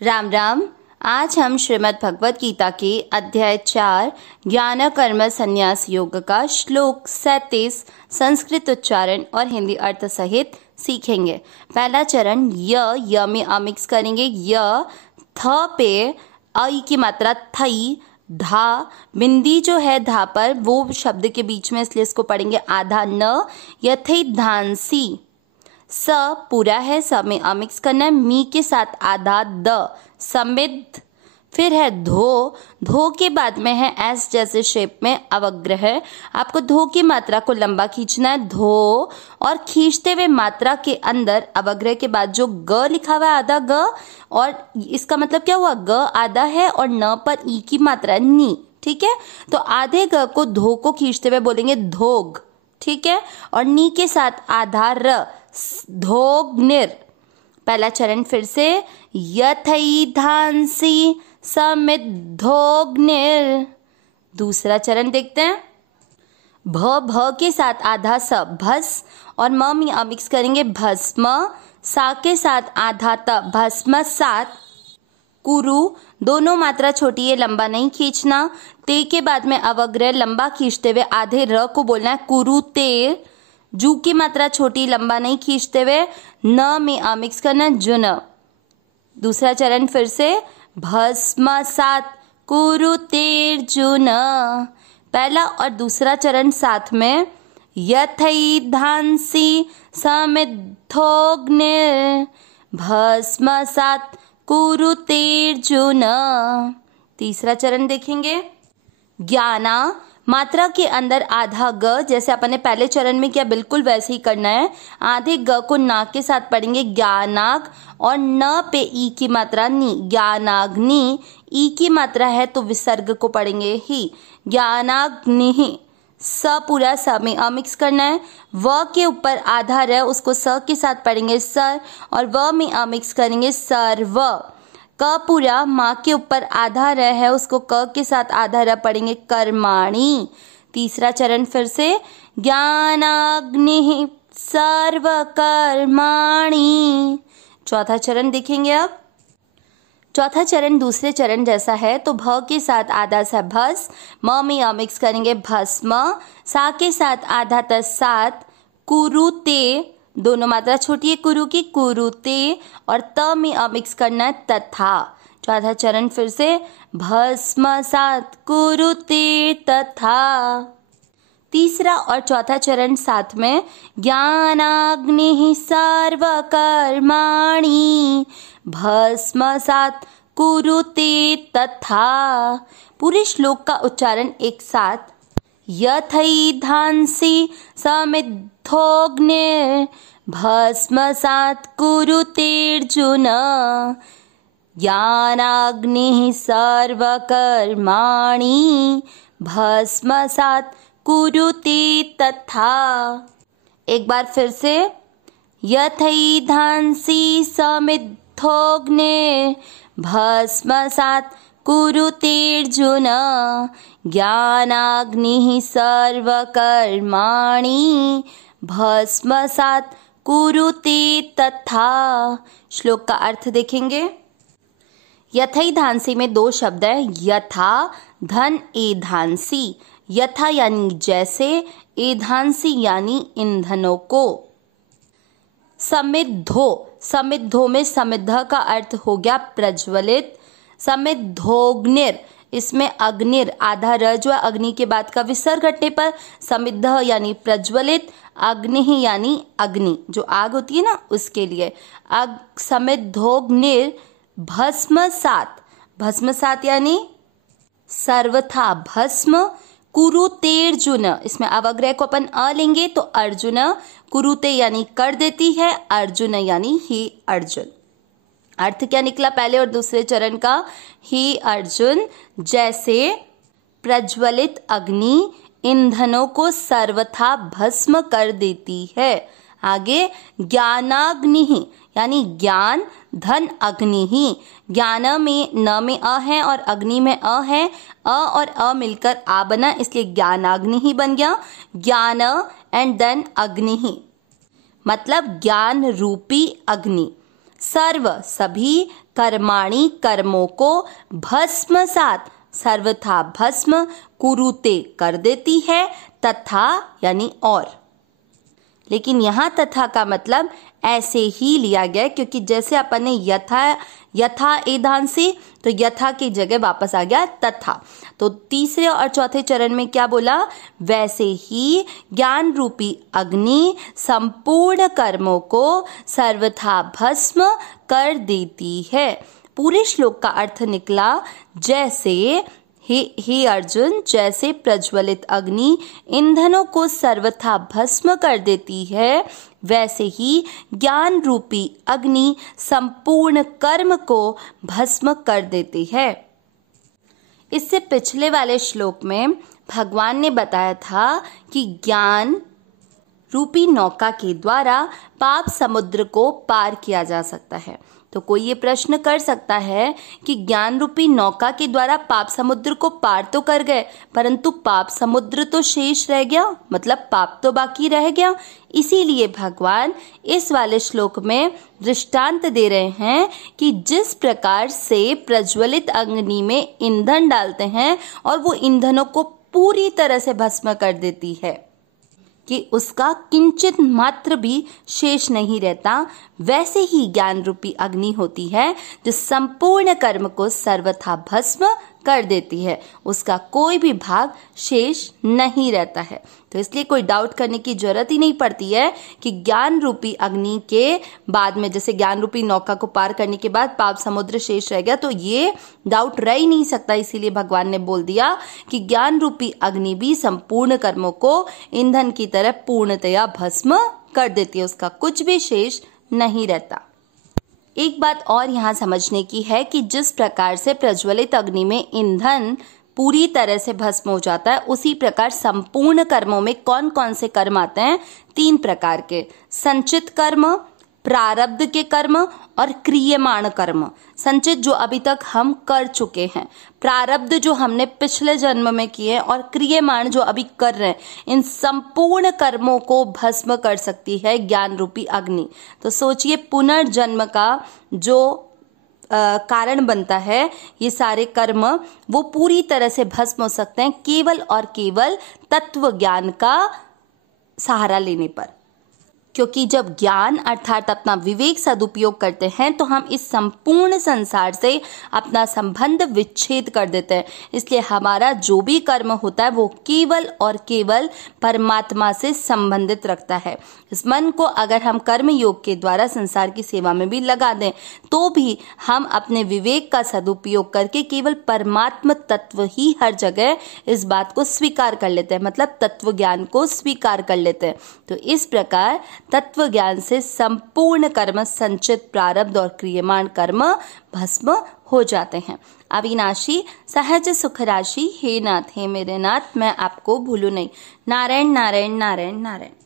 राम राम। आज हम श्रीमद् भगवद गीता के अध्याय 4 ज्ञान कर्म संन्यास योग का श्लोक 37 संस्कृत उच्चारण और हिंदी अर्थ सहित सीखेंगे। पहला चरण य में अमिक्स करेंगे। य थ पे आई की मात्रा थई, धा बिंदी जो है धा पर वो शब्द के बीच में, इसलिए इसको पढ़ेंगे आधा न। यथै धांसी, स पूरा है, स में अमिक्स करना है। मी के साथ आधा द, समिध। फिर है धो, धो के बाद में है एस जैसे शेप में अवग्रह है। आपको धो की मात्रा को लंबा खींचना है, धो, और खींचते हुए मात्रा के अंदर अवग्रह के बाद जो ग लिखा हुआ है आधा ग, और इसका मतलब क्या हुआ, ग आधा है और न पर ई की मात्रा है नी। ठीक है, तो आधे ग को धो को खींचते हुए बोलेंगे धोग। ठीक है, और नी के साथ आधा र, धोग्निर। पहला चरण फिर से यथै धांसी समिद्धोग्निर। दूसरा चरण देखते हैं। भ के साथ आधा स, भस, और म में अमिक्स करेंगे भस्म। सा के साथ आधा त, भस्म सात। कुरु दोनों मात्रा छोटी है, लंबा नहीं खींचना। ते के बाद में अवग्रह लंबा खींचते हुए आधे र को बोलना है कुरु तेर। जू की मात्रा छोटी, लंबा नहीं खींचते हुए न में अमिक्स करना जुन। दूसरा चरण फिर से भस्म सात कुरुतेर्जुन। पहला और दूसरा चरण साथ में यथै धांसी समिद्धोग्निर भस्म सात कुरुतेर्जुन। तीसरा चरण देखेंगे। ज्ञाना मात्रा के अंदर आधा ग, जैसे अपन ने पहले चरण में किया बिल्कुल वैसे ही करना है। आधे ग को ना के साथ पढ़ेंगे ज्ञानाग, और न पे ई की मात्रा नी, ज्ञानाग्नि। ई की मात्रा है तो विसर्ग को पढ़ेंगे ही, ज्ञानाग्नि। स पूरा स में अमिक्स करना है। व के ऊपर आधा र, उसको स के साथ पढ़ेंगे सर, और व में अमिक्स करेंगे सर्व। क पूरा माँ के ऊपर आधा र है, उसको क के साथ आधा र पढ़ेंगे कर्माणी। तीसरा चरण फिर से ज्ञानाग्नि सर्व कर्माणी। चौथा चरण देखेंगे। अब चौथा चरण दूसरे चरण जैसा है, तो भ के साथ आधा सा भस, म में अमिक्स करेंगे भस्म। सा के साथ आधा त सात, कुरुते दोनों मात्रा छोटी है कुरु की, कुरुते, और त में अमिक्स करना है तथा। चौथा चरण फिर से भस्म सात कुरुते तथा। तीसरा और चौथा चरण साथ में ज्ञानाग्नि सर्व कर्माणि भस्म सात कुरुते तथा। पूरे श्लोक का उच्चारण एक साथ। यथै धांसी समिद्धोग्निर भस्म सात कुरुतेर्जुन ज्ञानाग्नि सर्व कर्माणि भस्म सात कुरुते तथा। एक बार फिर से यथै धांसी समिद्धोग्निर भस्म सात कुरुतेर्जुन ज्ञानाग्नि सर्व कर्माणि भस्म सात कुरुते तथा। श्लोक का अर्थ देखेंगे। यथै धांसी में दो शब्द है, यथा धन एधांसी। यथा यानी जैसे, एधांसी यानी ईंधनों को। समिद्धो, समिद्धो में समिद्ध का अर्थ हो गया प्रज्वलित। समिद्धोग्निर, इसमें अग्निर आधा र जो है अग्नि के बाद का विसर्ग हटने पर समिद्ध यानी प्रज्वलित, अग्नि यानी अग्नि जो आग होती है ना उसके लिए। समिद्धोग्निर भस्म सात, भस्म सात यानी सर्वथा भस्म। कुरुतेर्जुन, इसमें अवग्रह को अपन अ लेंगे तो अर्जुन। कुरुते यानी कर देती है, अर्जुन यानी ही अर्जुन। अर्थ क्या निकला पहले और दूसरे चरण का, ही अर्जुन जैसे प्रज्वलित अग्नि ईंधनों को सर्वथा भस्म कर देती है। आगे ज्ञानाग्नि यानी ज्ञान धन अग्नि ही। ज्ञान में न में अ है और अग्नि में अ है, अ और अ मिलकर आ बना, इसलिए ज्ञानाग्नि ही बन गया। ज्ञान एंड देन अग्नि ही, मतलब ज्ञान रूपी अग्नि। सर्व सभी, कर्माणि कर्मों को भस्मसात सर्वथा भस्म कुरुते कर देती है, तथा यानी और। लेकिन यहाँ तथा का मतलब ऐसे ही लिया गया क्योंकि जैसे अपन ने यथा एधांसी, तो यथा की जगह वापस आ गया तथा। तो तीसरे और चौथे चरण में क्या बोला, वैसे ही ज्ञान रूपी अग्नि संपूर्ण कर्मों को सर्वथा भस्म कर देती है। पूरे श्लोक का अर्थ निकला, जैसे हे अर्जुन, जैसे प्रज्वलित अग्नि ईंधनों को सर्वथा भस्म कर देती है, वैसे ही ज्ञान रूपी अग्नि संपूर्ण कर्म को भस्म कर देती है। इससे पिछले वाले श्लोक में भगवान ने बताया था कि ज्ञान रूपी नौका के द्वारा पाप समुद्र को पार किया जा सकता है। तो कोई ये प्रश्न कर सकता है कि ज्ञान रूपी नौका के द्वारा पाप समुद्र को पार तो कर गए, परंतु पाप समुद्र तो शेष रह गया, मतलब पाप तो बाकी रह गया। इसीलिए भगवान इस वाले श्लोक में दृष्टांत दे रहे हैं कि जिस प्रकार से प्रज्वलित अग्नि में ईंधन डालते हैं और वो ईंधनों को पूरी तरह से भस्म कर देती है कि उसका किंचित मात्र भी शेष नहीं रहता, वैसे ही ज्ञान रूपी अग्नि होती है जो संपूर्ण कर्म को सर्वथा भस्म कर देती है, उसका कोई भी भाग शेष नहीं रहता है। तो इसलिए कोई डाउट करने की जरूरत ही नहीं पड़ती है कि ज्ञान रूपी अग्नि के बाद में, जैसे ज्ञान रूपी नौका को पार करने के बाद पाप समुद्र शेष रह गया, तो ये डाउट रह ही नहीं सकता। इसीलिए भगवान ने बोल दिया कि ज्ञान रूपी अग्नि भी संपूर्ण कर्मों को ईंधन की तरह पूर्णतया भस्म कर देती है, उसका कुछ भी शेष नहीं रहता। एक बात और यहाँ समझने की है कि जिस प्रकार से प्रज्वलित अग्नि में ईंधन पूरी तरह से भस्म हो जाता है, उसी प्रकार संपूर्ण कर्मों में कौन कौन से कर्म आते हैं, 3 प्रकार के, संचित कर्म, प्रारब्ध के कर्म और क्रियमाण कर्म। संचित जो अभी तक हम कर चुके हैं, प्रारब्ध जो हमने पिछले जन्म में किए और क्रियमाण जो अभी कर रहे हैं, इन संपूर्ण कर्मों को भस्म कर सकती है ज्ञान रूपी अग्नि। तो सोचिए, पुनर्जन्म का जो कारण बनता है, ये सारे कर्म वो पूरी तरह से भस्म हो सकते हैं केवल और केवल तत्व ज्ञान का सहारा लेने पर। क्योंकि जब ज्ञान अर्थात अपना विवेक सदुपयोग करते हैं तो हम इस संपूर्ण संसार से अपना संबंध विच्छेद कर देते हैं। इसलिए हमारा जो भी कर्म होता है वो केवल और केवल परमात्मा से संबंधित रखता है। इस मन को अगर हम कर्म योग के द्वारा संसार की सेवा में भी लगा दें तो भी हम अपने विवेक का सदुपयोग करके केवल परमात्म तत्व ही हर जगह इस बात को स्वीकार कर लेते हैं, मतलब तत्व ज्ञान को स्वीकार कर लेते हैं। तो इस प्रकार तत्व ज्ञान से संपूर्ण कर्म, संचित, प्रारब्ध और क्रियमाण कर्म भस्म हो जाते हैं। अविनाशी सहज सुख राशि, हे नाथ हे मेरे नाथ, मैं आपको भूलूं नहीं। नारायण नारायण नारायण नारायण।